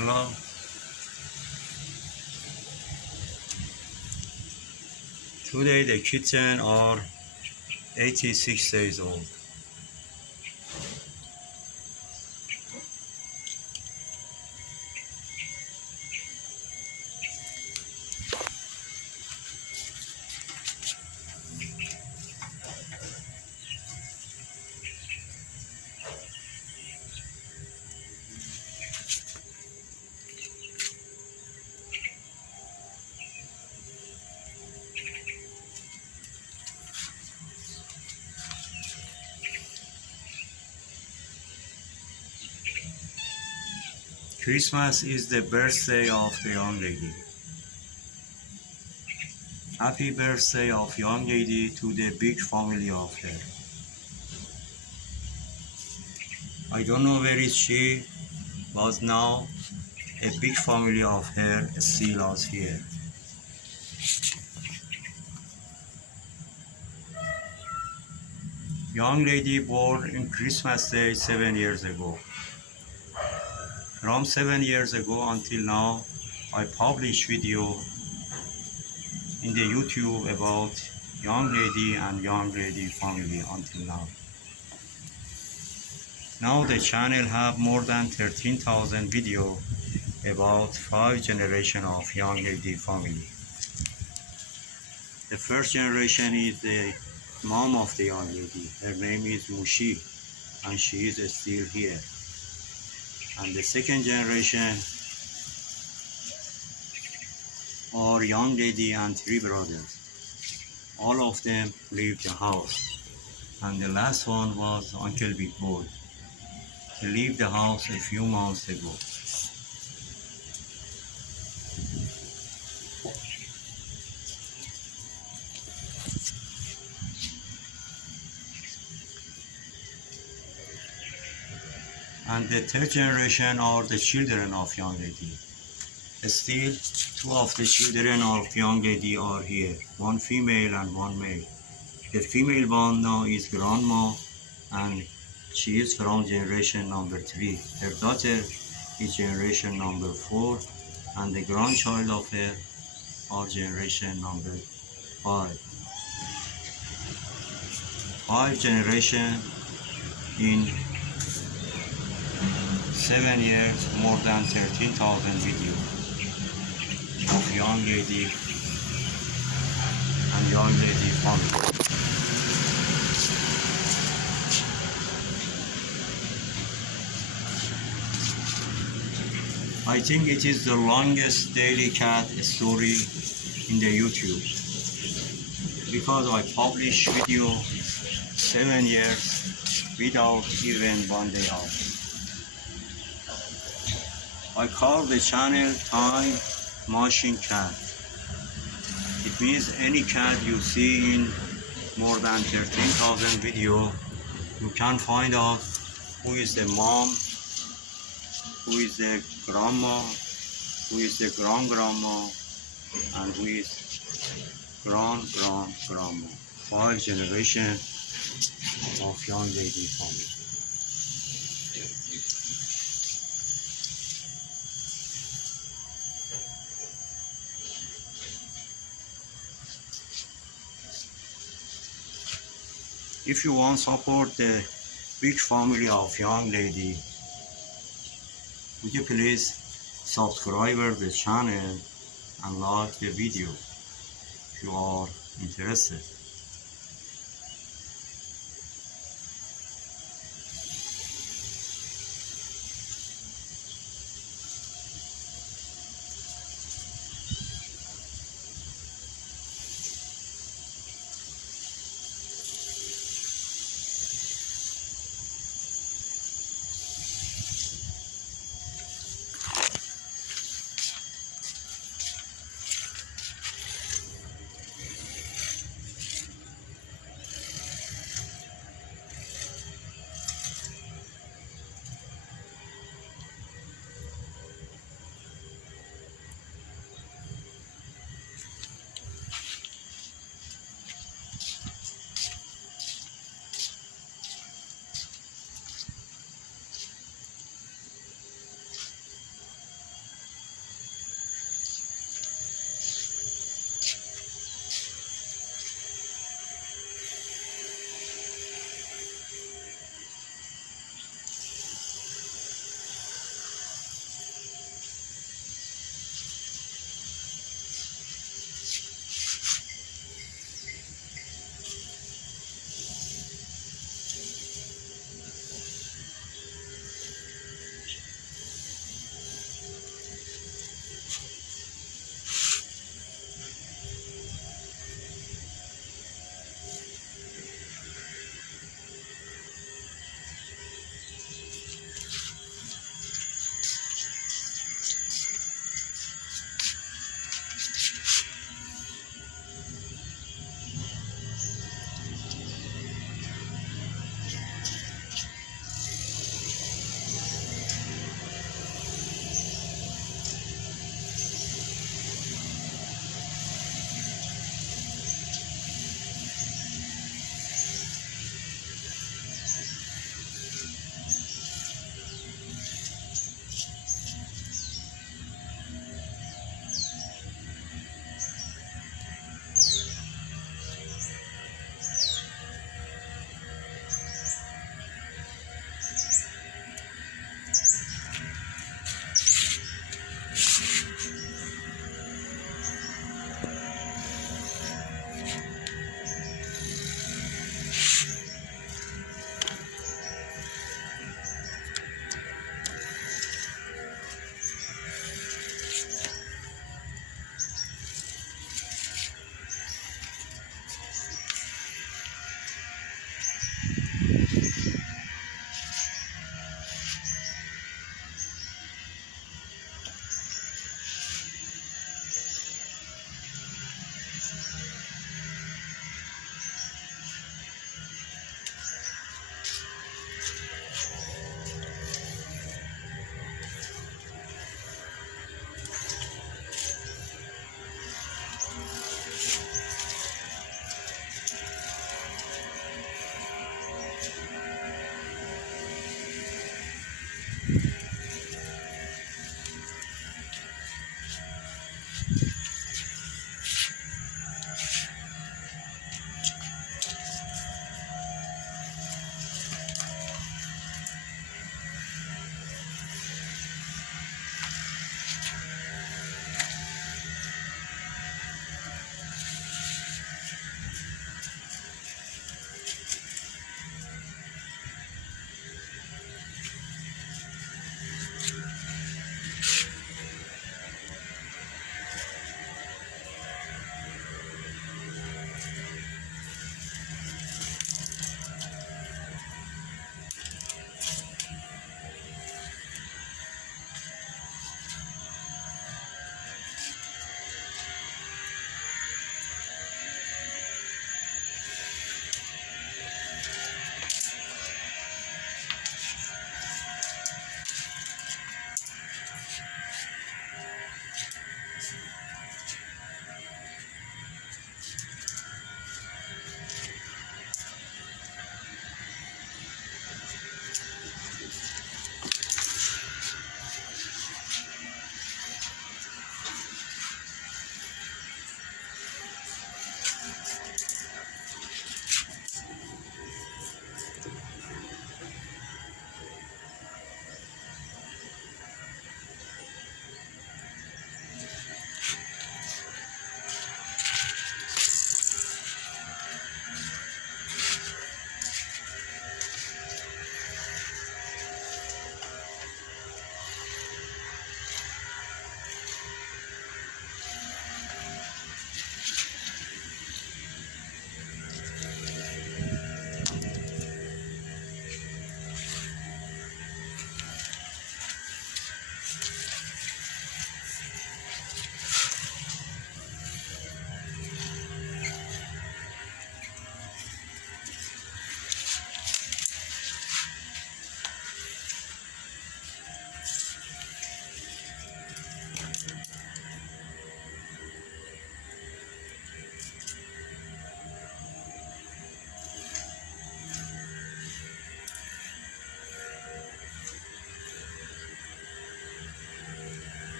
Hello. Today the kittens are 86 days old. Christmas is the birthday of the young lady. Happy birthday of young lady to the big family of her. I don't know where is she, but now a big family of her still is here. Young lady born in Christmas Day 7 years ago. From 7 years ago until now, I publish video in the YouTube about young lady and young lady family until now. Now the channel have more than 13,000 video about 5 generation of young lady family. The first generation is the mom of the young lady. Her name is Mushi and she is still here. And the second generation are young lady and 3 brothers. All of them leave the house. And the last one was Uncle Big Boy. He left the house a few months ago. And the third generation are the children of young lady. Still, 2 of the children of young lady are here, 1 female and 1 male. The female one now is grandma and she is from generation number 3. Her daughter is generation number 4 and the grandchild of her are generation number 5. 5 generation in 7 years, more than 13,000 videos of young lady and young lady family. I think it is the longest daily cat story in the YouTube because I publish video 7 years without even 1 day off. I call the channel Time Machine Cat. It means any cat you see in more than 13,000 video, you can find out who is the mom, who is the grandma, who is the grandma, and who is grandma. 5 generations of young lady family. If you want to support the big family of young lady, would you please subscribe the channel and like the video if you are interested.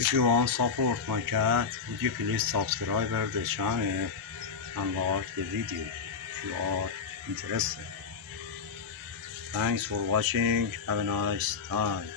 If you want support my cat, would you please subscribe the channel and like the video if you are interested. Thanks for watching. Have a nice time.